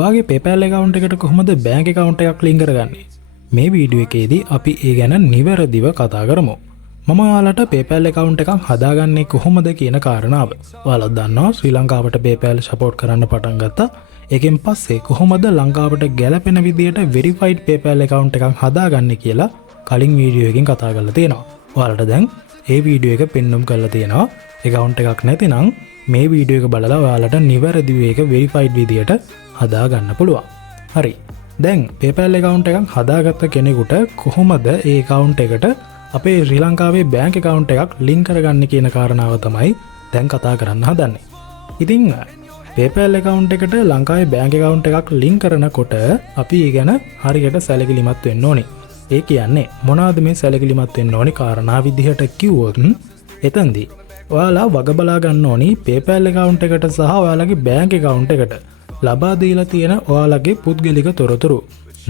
ඔයාගේ PayPal account එකට කොහොමද bank account එකක් link කරගන්නේ? මේ වීඩියෝ එකේදී අපි ඒ ගැන නිවැරදිව කතා කරමු. මම ඔයාලට PayPal account එකක් හදාගන්නේ කොහොමද කියන කාරණාව. ඔයාලා දන්නවා ශ්‍රී ලංකාවට PayPal support කරන්න පටන් ගත්තා. ඒකෙන් පස්සේ කොහොමද ලංකාවට ගැලපෙන විදියට verified PayPal account එකක් හදාගන්නේ කියලා කලින් වීඩියෝ එකකින් කතා කරලා තියෙනවා. ඔයාලට දැන් ඒ වීඩියෝ එක පෙන්වුම් කරලා තියෙනවා. account එකක් නැතිනම් මේ වීඩියෝ එක බලලා ඔයාලට නිවැරදිව ඒක verified විදියට හදාගන්න පුළුවන්. හරි. දැන් PayPal account එකක් හදාගත්ත කෙනෙකුට කොහොමද ඒ account එකට අපේ ශ්‍රී ලංකාවේ bank account එකක් link කරගන්න කියන කාරණාව තමයි දැන් කතා කරන්න හදන්නේ. ඉතින් PayPal account එකට ලංකාවේ bank account එකක් link කරනකොට අපි ඒ ගැන හරියට සැලකිලිමත් වෙන්න ඕනේ. ඒ කියන්නේ මොනවාද මේ සැලකිලිමත් වෙන්න ඕනේ කාරණා විදිහට කිව්වොත් එතෙන්දී ඔයාලා වග බලා ගන්න ඕනි PayPal account එකට සහ ඔයාලගේ bank account එකට ලබා දීලා තියෙන ඔයාලගේ පුද්ගලික තොරතුරු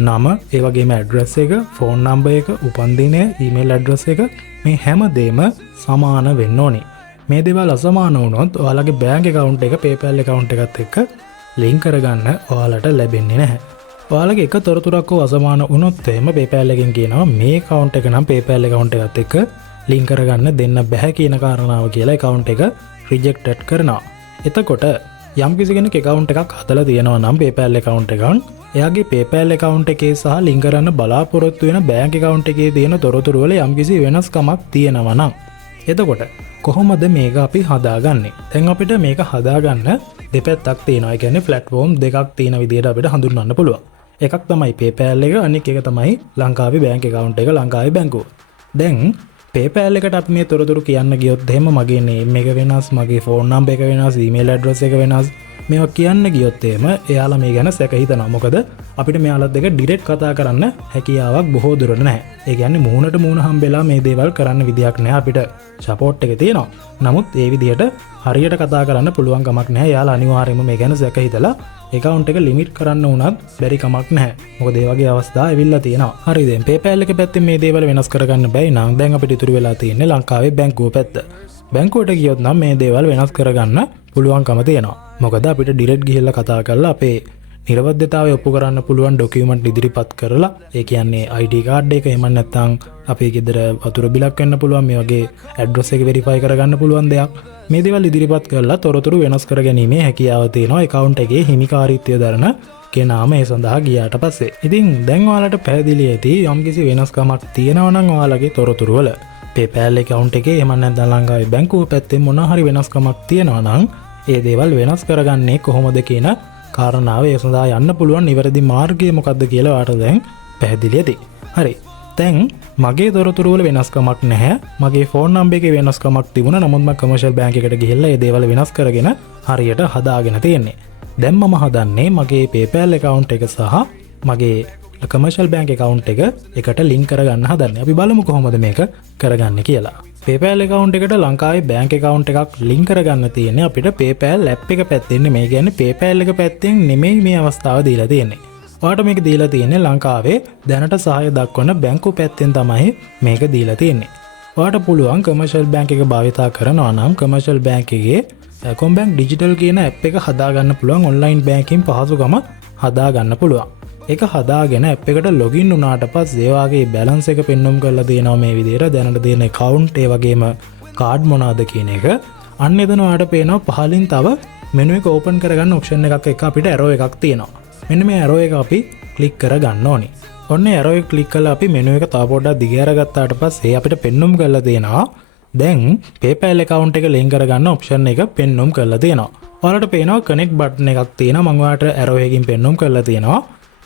නම, ඒ වගේම address එක, phone number එක, උපන්දිනය, email address එක මේ හැමදේම සමාන වෙන්න ඕනේ. මේ දේවල් අසමාන වුණොත් ඔයාලගේ bank account එක PayPal account එකත් එක්ක link කරගන්න ඔයාලට ලැබෙන්නේ නැහැ. ඔයාලගේ එක තොරතුරක් අසමාන වුණොත් එහෙම PayPal එකෙන් කියනවා මේ account එක නම් PayPal account එකත් එක්ක link කරගන්න දෙන්න බෑ කියන කාරණාව කියලා account එක rejected කරනවා. එතකොට යම් කිසි කෙනෙක් account එකක් හදලා තියෙනවා නම් PayPal account එකක් එයාගේ PayPal account එකේ සහ link කරන්න බලාපොරොත්තු වෙන bank account එකේ තියෙන තොරතුරු වල යම් කිසි වෙනස්කමක් තියෙනවා නම් එතකොට කොහොමද මේක අපි හදාගන්නේ? දැන් අපිට මේක හදාගන්න දෙපැත්තක් තියෙනවා. ඒ කියන්නේ platform දෙකක් තියෙන විදිහට අපිට හඳුන්වන්න පුළුවන්. එකක් තමයි PayPal එක, අනෙක් එක තමයි ලංකාවේ bank account එක, ලංකාවේ බැංකුව. දැන් PayPal එකට අපි මේ තොරතුරු කියන්න ගියොත් එහෙම මගේ name එක වෙනස්, මගේ phone number එක වෙනස්, email address එක වෙනස්. මේවා කියන්න ගියොත් එහෙම එයාලා මේ ගැන සැක හිතනවා. මොකද අපිට මෙයාලත් දෙක ඩිරෙක්ට් කතා කරන්න හැකියාවක් බොහෝ දුරට නැහැ. ඒ කියන්නේ මූණට මූණ හම්බෙලා මේ දේවල් කරන්න විදියක් නැහැ. අපිට සපෝට් එක තියෙනවා. නමුත් ඒ විදිහට හරියට කතා කරන්න පුළුවන් කමක් නැහැ. එයාලා අනිවාර්යයෙන්ම මේ ගැන සැක හිතලා account එක limit කරන්න උනත් බැරි කමක් නැහැ. මොකද ඒ වගේ අවස්ථා ඇවිල්ලා තියෙනවා. හරි දැන් PayPal එක පැත්තෙන් මේ දේවල් වෙනස් කරගන්න බැයි නම් දැන් අපිට ඉතුරු වෙලා තියෙන්නේ ලංකාවේ බැංකුව පැත්ත. බැංකුවට ගියොත් නම් මේ දේවල් වෙනස් කරගන්න පුළුවන්කම තියෙනවා. මොකද අපිට ඩිරෙක්ට් ගිහිල්ලා කතා කරලා අපේ නිර්වද්‍යතාවය ඔප්පු කරන්න පුළුවන් ડોකියුමන්ට් ඉදිරිපත් කරලා, ඒ කියන්නේ ID කාඩ් එක, එහෙම නැත්නම් අපේ ගෙදර වතුර බිලක් වෙන්න පුළුවන්, මේ වගේ ඇඩ්‍රස් එක වෙරිෆයි කරගන්න පුළුවන් දෙයක්. මේ දේවල් ඉදිරිපත් කරලා තොරතුරු වෙනස් කර ගැනීමේ හැකියාව තියෙනවා account එකේ හිමිකාරීත්වය දරන කෙනාම ඒ සඳහා ගියාට පස්සේ. ඉතින් දැන් ඔයාලට පැහැදිලි ඇති යම්කිසි වෙනස්කමක් තියෙනවා නම් ඔයාලගේ තොරතුරු වල PayPal account එකේ එහෙම නැත්නම් ලංකාවේ බැංකුව පැත්තේ මොනවා හරි වෙනස්කමක් තියෙනවා නම් ඒ දේවල් වෙනස් කරගන්නේ කොහොමද කියන කාරණාව ඒ සඳහා යන්න පුළුවන් නිවැරදි මාර්ගය මොකක්ද කියලා ඔයාලට දැන් පැහැදිලි ඇති. හරි. දැන් මගේ තොරතුරු වල වෙනස්කමක් නැහැ. මගේ phone number එකේ වෙනස්කමක් තිබුණා. නමුත් මම commercial bank එකට ගිහිල්ලා ඒ දේවල් වෙනස් කරගෙන හරියට හදාගෙන තියෙන්නේ. දැන් මම හදන්නේ මගේ PayPal account එක සහ මගේ commercial bank account එක එකට link කරගන්න හදන්නේ. අපි බලමු කොහොමද මේක කරගන්නේ කියලා. PayPal account එකට ලංකාවේ bank account එකක් link කරගන්න තියෙන්නේ අපිට PayPal app එක පැත්තෙන් නෙමෙයි. කියන්නේ PayPal එක පැත්තෙන් නෙමෙයි මේ අවස්ථාව දීලා තියෙන්නේ. ඔයාලට මේක දීලා තියෙන්නේ ලංකාවේ දැනට සහාය දක්වන බැංකුව පැත්තෙන් තමයි මේක දීලා තියෙන්නේ. ඔයාලට පුළුවන් commercial bank එක භාවිතා කරනවා නම් commercial bank එකේ Combank Digital කියන app එක හදාගන්න පුළුවන්. online banking පහසුකම හදාගන්න පුළුවන්. ඒක හදාගෙන app එකට login වුණාට පස්සේ ඒ වගේ balance එක පෙන්වුම් කරලා තියෙනවා මේ විදිහට. දැනට තියෙන account ඒ වගේම card මොනවාද කියන එක. අන්න එතන ඔයාලට පේනවා පහලින් තව menu එක open කරගන්න option එකක් එක්ක අපිට arrow එකක් තියෙනවා. මෙන්න මේ arrow එක අපි click කරගන්න ඕනේ. ඔන්න arrow එක click කරලා අපි menu එක තව පොඩ්ඩක් දිගහැර ගත්තාට පස්සේ අපිට පෙන්වුම් කරලා තියෙනවා දැන් PayPal account එක link කරගන්න option එක පෙන්වුම් කරලා තියෙනවා. ඔයාලට පේනවා connect button එකක් තියෙනවා. මම ඔයාලට arrow එකකින් පෙන්වුම් කරලා තියෙනවා.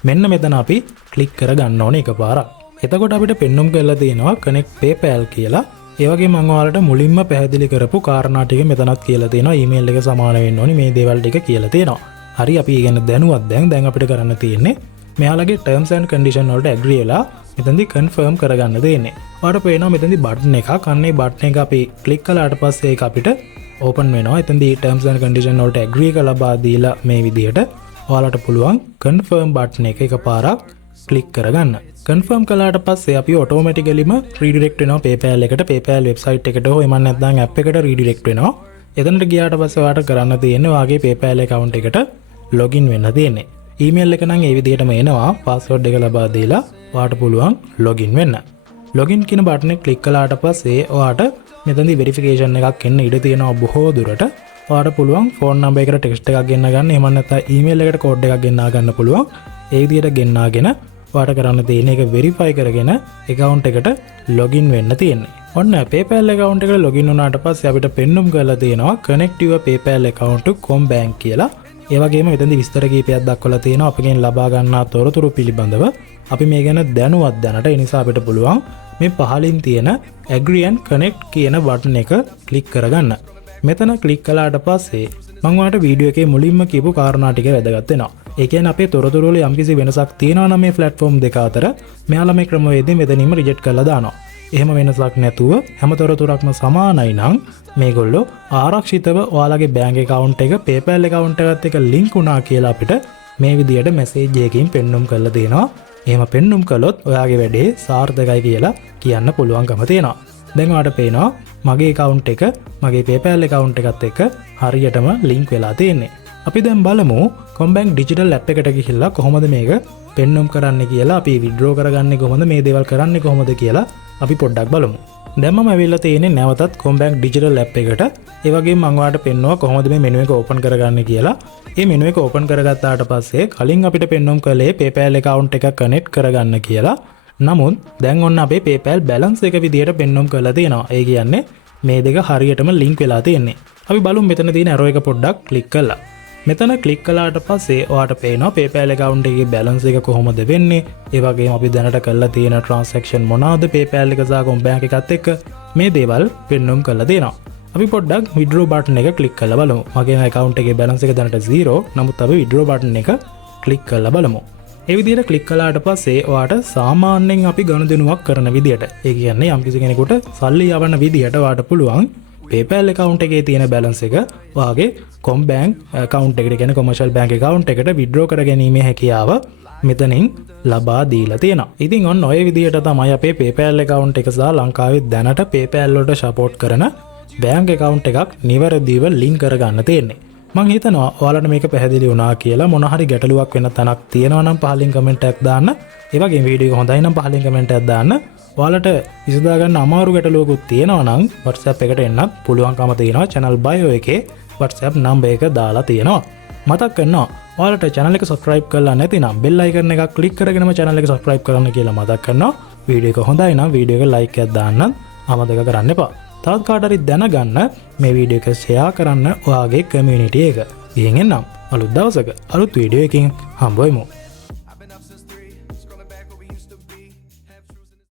මෙන්න මෙතන අපි ක්ලික් කරගන්න ඕනේ එකපාරක්. එතකොට අපිට පෙන්වුම් කරලා තියෙනවා connect PayPal කියලා. ඒ වගේ මම ඔයාලට මුලින්ම පැහැදිලි කරපු කාරණා ටික මෙතනත් කියලා තියෙනවා. ඊමේල් එක සමාන වෙන්න ඕනේ. මේ දේවල් ටික කියලා තියෙනවා. හරි අපි ඉගෙන දැනුවත් දැන් අපිට කරන්න තියෙන්නේ මෙයාලගේ terms and condition වලට agree වෙලා මෙතනදී confirm කරගන්න දෙන්නේ. ඔයාලට පේනවා මෙතනදී button එකක්. අන්න ඒ button එක අපි ක්ලික් කළාට පස්සේ ඒක අපිට open වෙනවා. එතනදී terms and condition වලට agree එක ලබා දීලා මේ විදිහට ඔයාලට පුළුවන් confirm button එක එකපාරක් ක්ලික් කරගන්න. confirm කළාට පස්සේ අපි automaticallyම redirect වෙනවා PayPal එකට, PayPal website එකට හෝ එමන් නැත්නම් app එකට redirect වෙනවා. එතනට ගියාට පස්සේ ඔයාලට කරන්න තියෙන්නේ ඔයාගේ PayPal account එකට login වෙන්න තියෙන්නේ. ඊමේල් එක නම් ඒ විදිහටම එනවා. පාස්වර්ඩ් එක ලබා දීලා ඔයාට පුළුවන් ලොගින් වෙන්න. ලොගින් කියන බටන් එක ක්ලික් කළාට පස්සේ ඔයාට මෙතනදී වෙරිෆිකේෂන් එකක් එන්න ඉඩ තියෙනවා බොහෝ දුරට. ඔයාට පුළුවන් ෆෝන් නම්බර් එකට ටෙක්ස්ට් එකක් ගෙන්න ගන්න. එහෙම නැත්නම් ඊමේල් එකට කෝඩ් එකක් ගෙන්නා ගන්න පුළුවන්. ඒ විදිහට ගෙන්නාගෙන ඔයාට කරන්න තියෙන එක වෙරිෆයි කරගෙන account එකට login වෙන්න තියෙන්නේ. ඔන්න PayPal account එකට login වුණාට පස්සේ අපිට පෙන්눔 කරලා තියෙනවා connect your PayPal account to CommBank කියලා. ඒ වගේම මෙතනදී විස්තර කීපයක් දක්වලා තියෙනවා අපගෙන් ලබා ගන්නා තොරතුරු පිළිබඳව. අපි මේ ගැන දැනුවත් දැනට ඒ නිසා අපිට පුළුවන් මේ පහලින් තියෙන agree and connect කියන බටන් එක ක්ලික් කරගන්න. මෙතන ක්ලික් කළාට පස්සේ මම ඔයාලට වීඩියෝ එකේ මුලින්ම කියපු කාරණා ටික වැදගත් වෙනවා. ඒ කියන්නේ අපේ තොරතුරු වල යම්කිසි වෙනසක් තියෙනවා නම් මේ platform දෙක අතර මෙයාලා මේ ක්‍රමවේදයෙන් මෙතනින්ම රිජෙක්ට් කරලා දානවා. එහෙම වෙනසක් නැතුව හැම තොරතුරක්ම සමානයි නම් මේගොල්ලෝ ආරක්ෂිතව ඔයාලගේ bank account එක PayPal account එකත් එක්ක link වුණා කියලා අපිට මේ විදියට message එකකින් පෙන්눔 කරලා දෙනවා. එහෙම පෙන්눔 කළොත් ඔයාගේ වැඩේ සාර්ථකයි කියලා කියන්න පුළුවන්කම තියෙනවා. දැන් ඔයාලට පේනවා මගේ account එක මගේ PayPal account එකත් එක්ක හරියටම link වෙලා තියෙන්නේ. අපි දැන් බලමු CommBank digital app එකට ගිහිල්ලා කොහොමද මේක පෙන්눔 කරන්නේ කියලා අපි withdraw කරගන්නේ කොහොමද මේ දේවල් කරන්නේ කොහොමද කියලා අපි පොඩ්ඩක් බලමු. දැන් මම ඇවිල්ලා තියෙන්නේ නැවතත් CommBank digital app එකට. ඒ වගේම මම ඔයාලට පෙන්වනවා කොහොමද මේ menu එක open කරගන්නේ කියලා. මේ menu එක open කරගත්තාට පස්සේ කලින් අපිට පෙන්වුම් කළේ PayPal account එක connect කරගන්න කියලා. නමුත් දැන් ඔන්න අපේ PayPal balance එක විදියට පෙන්වුම් කරලා තියෙනවා. ඒ කියන්නේ මේ දෙක හරියටම link වෙලා තියෙන්නේ. අපි බලමු මෙතන තියෙන arrow එක පොඩ්ඩක් click කරලා. මෙතන ක්ලික් කළාට පස්සේ ඔයාට පේනවා PayPal account එකේ balance එක කොහොමද වෙන්නේ. ඒ වගේම අපි දැනට කරලා තියෙන transaction මොනවාද PayPal එක සහ CommBank එකත් එක්ක මේ දේවල් පෙන්වුම් කරලා දෙනවා. අපි පොඩ්ඩක් withdraw button එක ක්ලික් කරලා බලමු. මගේ account එකේ balance එක දැනට 0. නමුත් අපි withdraw button එක ක්ලික් කරලා බලමු. ඒ විදිහට ක්ලික් කළාට පස්සේ ඔයාට සාමාන්‍යයෙන් අපි ගනුදෙනුවක් කරන විදිහට, ඒ කියන්නේ යම්කිසි කෙනෙකුට සල්ලි යවන්න විදිහට ඔයාට පුළුවන් PayPal account එකේ තියෙන balance එක ඔයාගේ CommBank account එකට, කියන්නේ commercial bank account එකට withdraw කර ගැනීමේ හැකියාව මෙතනින් ලබා දීලා තියෙනවා. ඉතින් ඔන්න ඔය විදිහට තමයි අපේ PayPal account එක සහ ලංකාවේ දැනට PayPal වලට support කරන bank account එකක් නිවැරදිව link කරගන්න තියෙන්නේ. මම හිතනවා ඔයාලට මේක පැහැදිලි වුණා කියලා. මොන හරි ගැටලුවක් වෙන තැනක් තියෙනවා නම් පහලින් comment එකක් දාන්න. ඒ වගේම වීඩියෝ එක හොඳයි නම් පහලින් comment එකක් දාන්න. ඔයාලට විසඳා ගන්න අමාරු ගැටලුවකුත් තියෙනවා නම් WhatsApp එකට එන්නත් පුළුවන්කම තියෙනවා. channel bio එකේ WhatsApp number එක දාලා තියෙනවා. මතක් කරනවා ඔයාලට channel එක subscribe කරලා නැතිනම් bell icon එකක් click කරගෙනම channel එක subscribe කරන්න කියලා මතක් කරනවා. වීඩියෝ එක හොඳයි නම් වීඩියෝ එක like එකක් දාන්න අමතක කරන්න එපා. තවත් කාට හරි දැනගන්න මේ වීඩියෝ එක share කරන්න ඔයාගේ community එක. ගිහින් එන්නම් අලුත් දවසක අලුත් වීඩියෝ එකකින් හම්බ වෙමු.